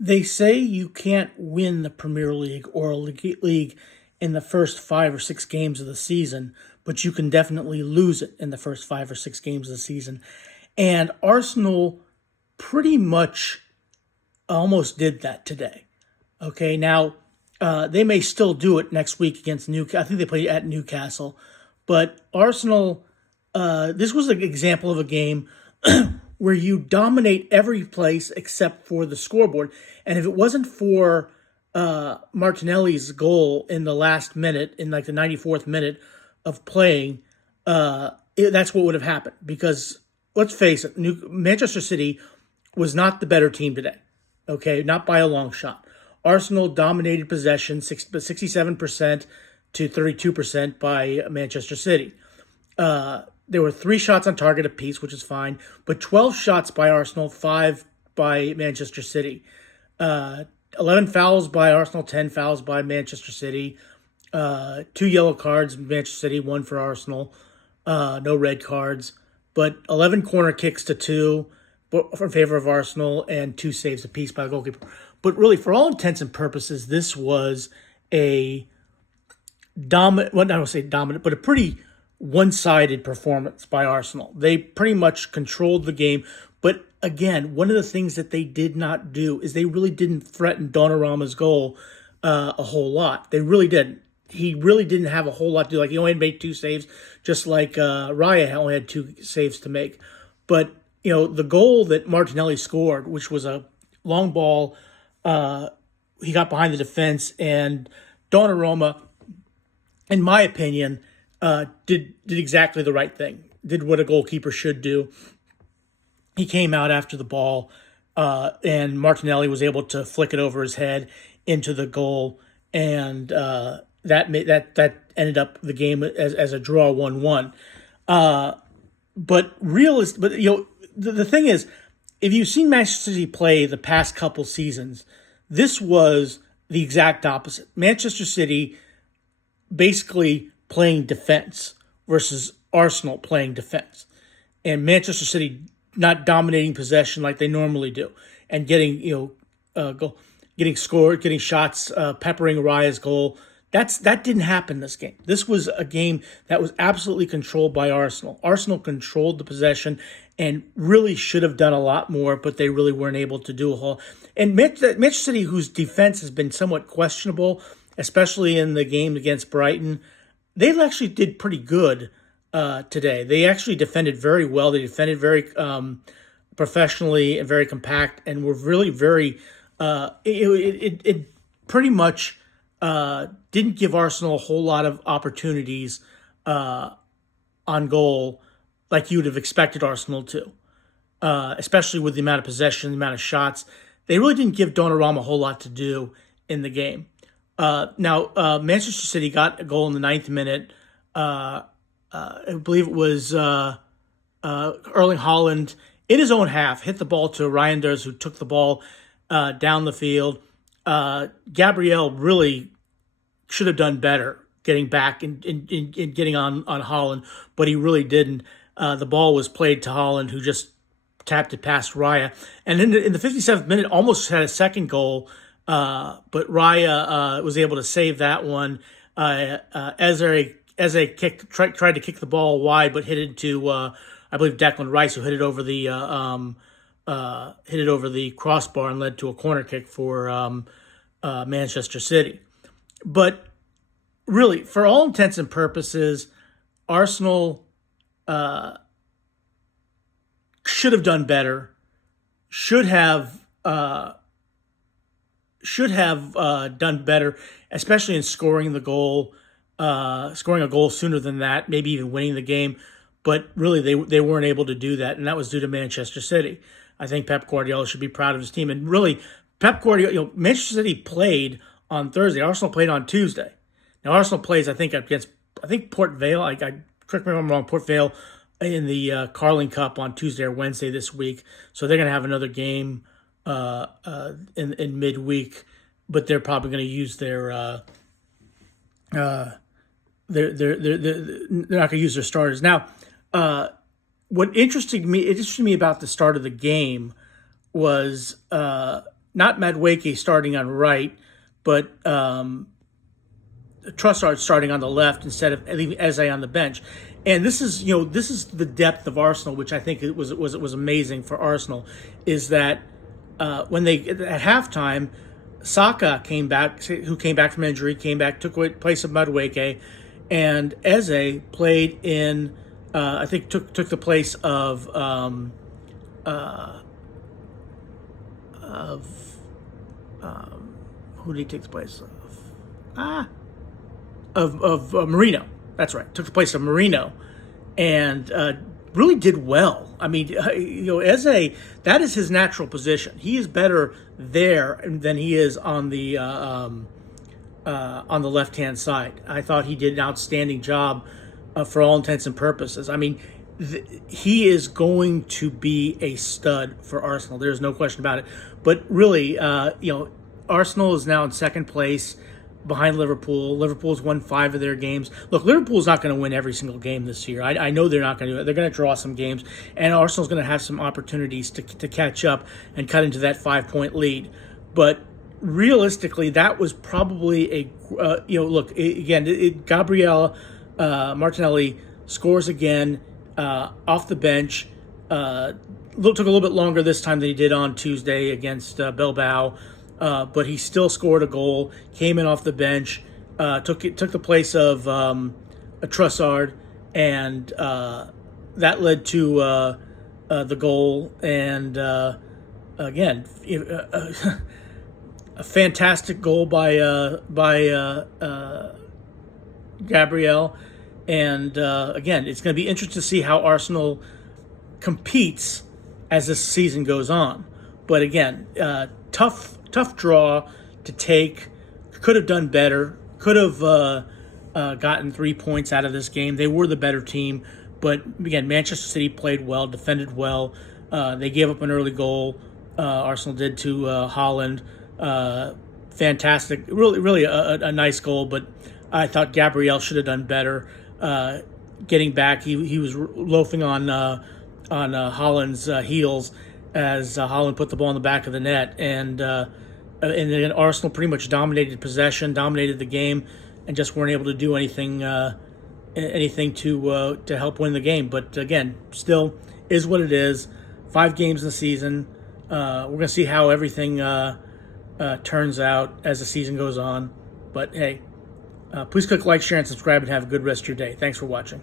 They say you can't win the Premier League or a league in the first 5 or 6 games of the season, but you can definitely lose it in the first 5 or 6 games of the season. And Arsenal pretty much almost did that today. Okay, now they may still do it next week against Newcastle. I think they play at Newcastle, but Arsenal. This was an example of a game where you dominate every place except for the scoreboard. And if it wasn't for Martinelli's goal in the last minute, in like the 94th minute of playing, that's what would have happened. Because let's face it, Manchester City was not the better team today. Okay, not by a long shot. Arsenal dominated possession, 67% to 32% by Manchester City. There were 3 shots on target apiece, which is fine, but 12 shots by Arsenal, 5 by Manchester City. 11 fouls by Arsenal, 10 fouls by Manchester City. 2 yellow cards, Manchester City, 1 for Arsenal. No red cards, but 11 corner kicks to 2 in favor of Arsenal and 2 saves apiece by the goalkeeper. But really, for all intents and purposes, this was a dominant, well, I don't say dominant, but a pretty one-sided performance by Arsenal. They pretty much controlled the game, but again, one of the things that they did not do is they really didn't threaten Donnarumma's goal a whole lot. They really didn't. He really didn't have a whole lot to do. Like, he only made 2 saves, just like Raya only had 2 saves to make. But, the goal that Martinelli scored, which was a long ball, he got behind the defense, and Donnarumma, in my opinion, did exactly the right thing. Did what a goalkeeper should do. He came out after the ball, and Martinelli was able to flick it over his head into the goal, and that ended up the game as a draw 1-1. The thing is, if you've seen Manchester City play the past couple seasons, this was the exact opposite. Manchester City basically playing defense versus Arsenal playing defense. And Manchester City not dominating possession like they normally do and getting, getting scored, getting shots, peppering Raya's goal. That didn't happen this game. This was a game that was absolutely controlled by Arsenal. Arsenal controlled the possession and really should have done a lot more, but they really weren't able to do a whole. And Manchester City, whose defense has been somewhat questionable, especially in the game against Brighton, they actually did pretty good today. They actually defended very well. They defended very professionally and very compact, and were really very. It pretty much didn't give Arsenal a whole lot of opportunities on goal, like you would have expected Arsenal to, especially with the amount of possession, the amount of shots. They really didn't give Donnarumma a whole lot to do in the game. Now, Manchester City got a goal in the 9th minute. I believe it was Erling Haaland in his own half, hit the ball to Reinders, who took the ball down the field. Gabriel really should have done better getting back and getting on Haaland, but he really didn't. The ball was played to Haaland, who just tapped it past Raya. And in the 57th minute, almost had a second goal, but Raya was able to save that one. Eze tried to kick the ball wide, but hit it to I believe Declan Rice, who hit it over the crossbar and led to a corner kick for Manchester City. But really, for all intents and purposes, Arsenal should have done better. Should have done better, especially in scoring the goal, scoring a goal sooner than that, maybe even winning the game. But really, they weren't able to do that, and that was due to Manchester City. I think Pep Guardiola should be proud of his team. And really, Pep Guardiola, Manchester City played on Thursday. Arsenal played on Tuesday. Now, Arsenal plays, I think, against Port Vale. Correct me if I'm wrong, Port Vale in the Carling Cup on Tuesday or Wednesday this week. So they're going to have another game in midweek, but they're probably going to use they're not going to use their starters. Now, what interested me about the start of the game was not Madueke starting on right, but Trossard starting on the left instead of leaving Eze on the bench. And this is the depth of Arsenal, which I think it was amazing for Arsenal, is that when they at halftime, Saka came back, who came back from injury, took place of Madueke, and Eze played in. I think took the place of who did he take the place of Marino. That's right. Took the place of Marino, and really did well. I mean, Eze, that is his natural position. He is better there than he is on the left-hand side. I thought he did an outstanding job for all intents and purposes. I mean, he is going to be a stud for Arsenal. There's no question about it. But really, Arsenal is now in second place behind Liverpool. Liverpool's won 5 of their games. Look, Liverpool's not going to win every single game this year. I know they're not going to do it. They're going to draw some games, and Arsenal's going to have some opportunities to catch up and cut into that 5-point lead. But realistically, that was probably Gabriel Martinelli scores again off the bench. Took a little bit longer this time than he did on Tuesday against Bilbao. But he still scored a goal, came in off the bench, took the place of Trossard, and that led to the goal. And again, a fantastic goal by Gabriel. And again, it's going to be interesting to see how Arsenal competes as this season goes on. But again, tough draw to take. Could have done better. Could have gotten 3 points out of this game. They were the better team. But again, Manchester City played well, defended well. They gave up an early goal. Arsenal did to Haaland. Fantastic. Really a nice goal. But I thought Gabriel should have done better. Getting back, he was loafing on Haaland's heels as Haaland put the ball in the back of the net, and then Arsenal pretty much dominated possession, dominated the game, and just weren't able to do anything to help win the game. But again, still is what it is. 5 games in the season. We're going to see how everything turns out as the season goes on. But hey, please click like, share, and subscribe, and have a good rest of your day. Thanks for watching.